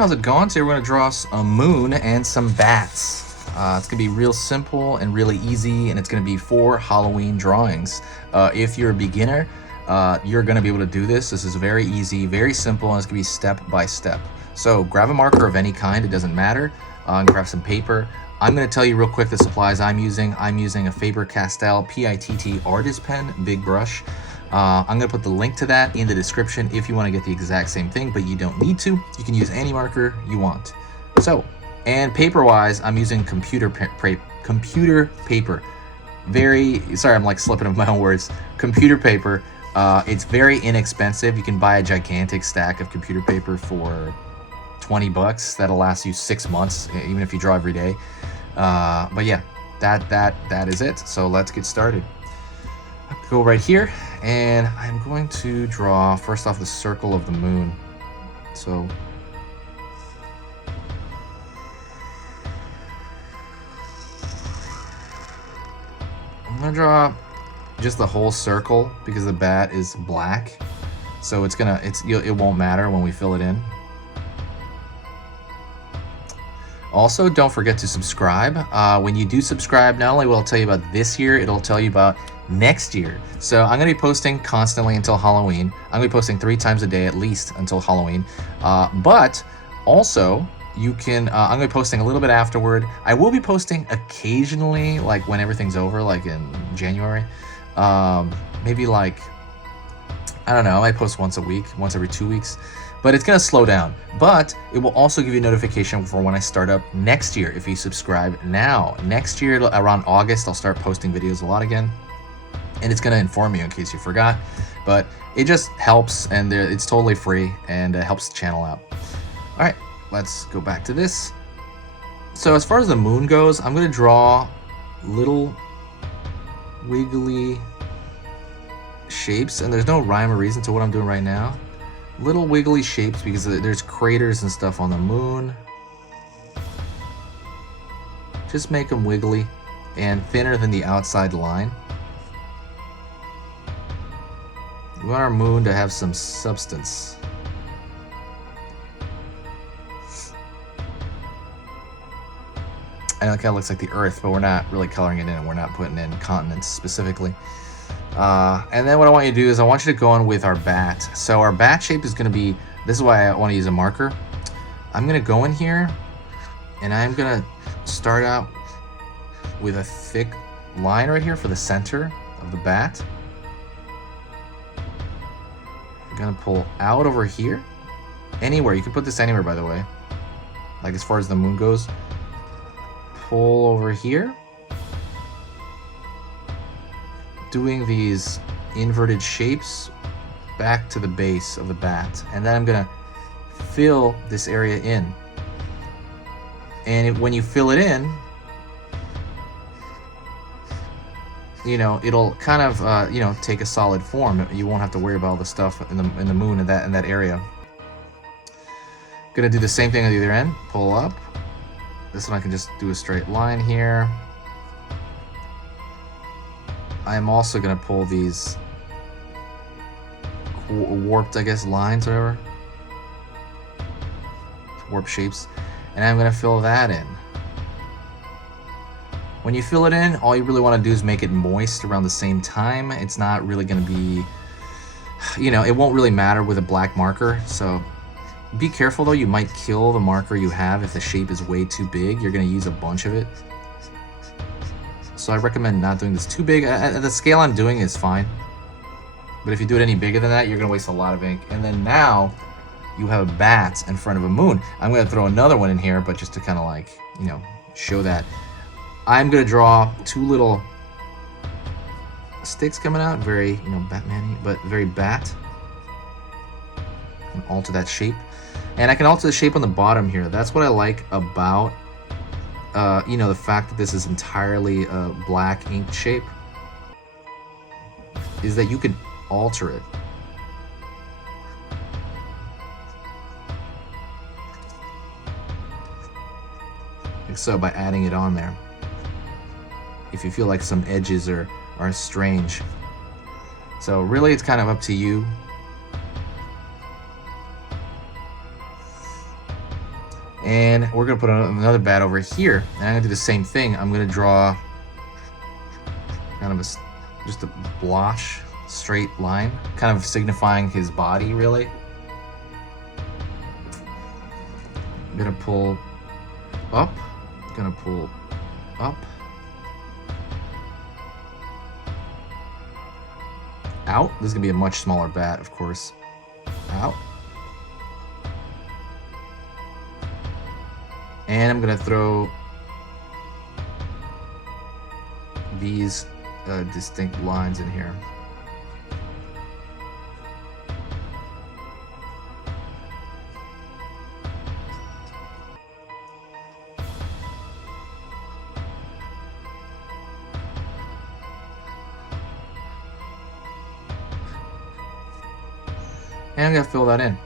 how's it going? Today we're going to draw a moon and some bats. It's going to be real simple and really easy, and it's going to be 4 Halloween drawings. If you're a beginner, you're going to be able to do this. This is very easy, very simple, and it's going to be step by step. So grab a marker of any kind, it doesn't matter, and grab some paper. I'm going to tell you real quick the supplies I'm using. I'm using a Faber-Castell PITT artist pen, big brush. I'm going to put the link to that in the description if you want to get the exact same thing, but you don't need to. You can use any marker you want. So, and paper-wise, I'm using computer paper. Sorry, I'm like slipping of my own words. Computer paper. It's very inexpensive. You can buy a gigantic stack of computer paper for 20 bucks. That'll last you 6 months, even if you draw every day. But yeah, that is it. So let's get started. Go right here, and I'm going to draw first off the circle of the moon. So I'm gonna draw just the whole circle because the bat is black, so it won't matter when we fill it in. Also, don't forget to subscribe. When you do subscribe, not only will it tell you about this year, it'll tell you about next year. So I'm gonna be posting constantly until Halloween. I'm gonna be posting 3 times a day at least until Halloween. But also, you can, I'm gonna be posting a little bit afterward. I will be posting occasionally, like when everything's over, like in January. Maybe like, I don't know, I might post once a week, once every 2 weeks. But it's gonna slow down. But it will also give you a notification for when I start up next year if you subscribe now. Next year, around August, I'll start posting videos a lot again. And it's gonna inform you in case you forgot. But it just helps, and it's totally free, and it helps the channel out. All right, let's go back to this. So as far as the moon goes, I'm gonna draw little wiggly shapes, and there's no rhyme or reason to what I'm doing right now. Little wiggly shapes because there's craters and stuff on the moon. Just make them wiggly and thinner than the outside line. We want our moon to have some substance. I know it kind of looks like the Earth, but we're not really coloring it in. We're not putting in continents specifically. And then what I want you to do is I want you to go on with our bat. So our bat shape is going to be, this is why I want to use a marker. I'm going to go in here and I'm going to start out with a thick line right here for the center of the bat. I'm going to pull out over here. Anywhere. You can put this anywhere, by the way. Like as far as the moon goes. Pull over here. Doing these inverted shapes back to the base of the bat, and then I'm gonna fill this area in. And when you fill it in, you know, it'll kind of you know, take a solid form. You won't have to worry about all the stuff in the moon in that area. Gonna do the same thing on the other end. Pull up. This one I can just do a straight line here. I'm also going to pull these warped, I guess, lines or whatever. Warp shapes. And I'm going to fill that in. When you fill it in, all you really want to do is make it moist around the same time. It's not really going to be, you know, it won't really matter with a black marker. So be careful though, you might kill the marker you have if the shape is way too big. You're going to use a bunch of it. So I recommend not doing this too big. The scale I'm doing is fine. But if you do it any bigger than that, you're going to waste a lot of ink. And then now you have a bat in front of a moon. I'm going to throw another one in here, but just to kind of like, you know, show that. I'm going to draw 2 little sticks coming out. Very, you know, Batman-y, but very bat. And alter that shape. And I can alter the shape on the bottom here. That's what I like about you know, the fact that this is entirely a black ink shape is that you can alter it. Like so, by adding it on there. If you feel like some edges are strange. So really it's kind of up to you. And we're gonna put another bat over here, and I'm gonna do the same thing. I'm gonna draw kind of just a blotch, straight line, kind of signifying his body, really. I'm gonna pull up, gonna pull up, out. This is gonna be a much smaller bat, of course. Out. And I'm gonna throw these distinct lines in here. And I'm gonna fill that in.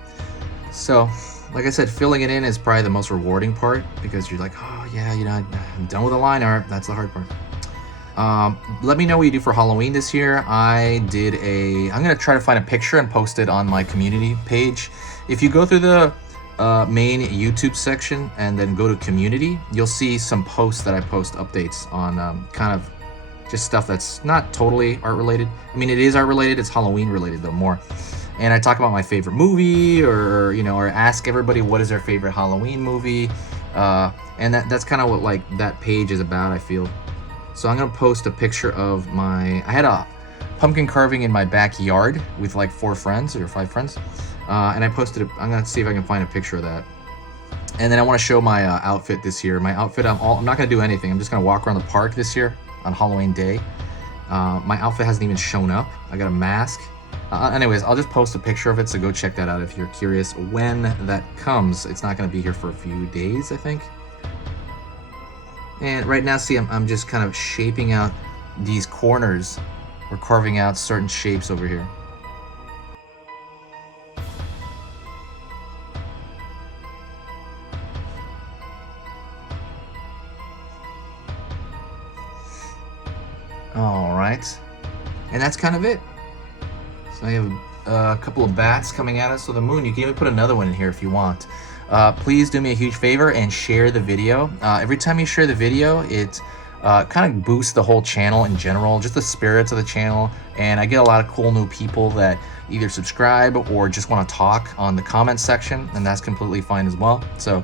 So, like I said, filling it in is probably the most rewarding part, because you're like, oh yeah, you know, I'm done with the line art. That's the hard part. Let me know what you do for Halloween this year. I'm gonna try to find a picture and post it on my community page. If you go through the main YouTube section and then go to community, you'll see some posts that I post updates on, kind of just stuff that's not totally art related. I mean, it is art related, it's Halloween related though, more. And I talk about my favorite movie, or or ask everybody what is their favorite Halloween movie, and that's kind of what like that page is about, I feel. So I'm gonna post a picture of I had a pumpkin carving in my backyard with like 4 friends or 5 friends, and I posted it. I'm gonna see if I can find a picture of that. And then I want to show my outfit this year. My outfit, I'm not gonna do anything. I'm just gonna walk around the park this year on Halloween day. My outfit hasn't even shown up. I got a mask. Anyways, I'll just post a picture of it, so go check that out if you're curious when that comes. It's not going to be here for a few days, I think. And right now, see, I'm just kind of shaping out these corners. We're carving out certain shapes over here. All right, and that's kind of it. So I have a couple of bats coming at us. So the moon, you can even put another one in here if you want. Please do me a huge favor and share the video. Every time you share the video, it kind of boosts the whole channel in general, just the spirits of the channel. And I get a lot of cool new people that either subscribe or just want to talk on the comment section, and that's completely fine as well. So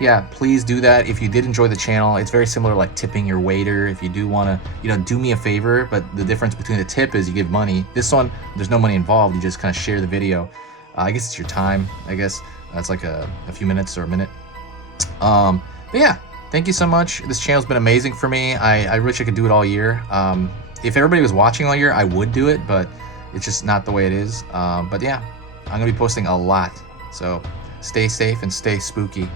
yeah, please do that. If you did enjoy the channel, it's very similar to like tipping your waiter. If you do want to, do me a favor, but the difference between the tip is you give money. This one, there's no money involved. You just kind of share the video. I guess it's your time. I guess that's like a few minutes or a minute. But yeah, thank you so much. This channel's been amazing for me. I wish I could do it all year. If everybody was watching all year, I would do it, but it's just not the way it is. But yeah, I'm gonna be posting a lot. So stay safe and stay spooky.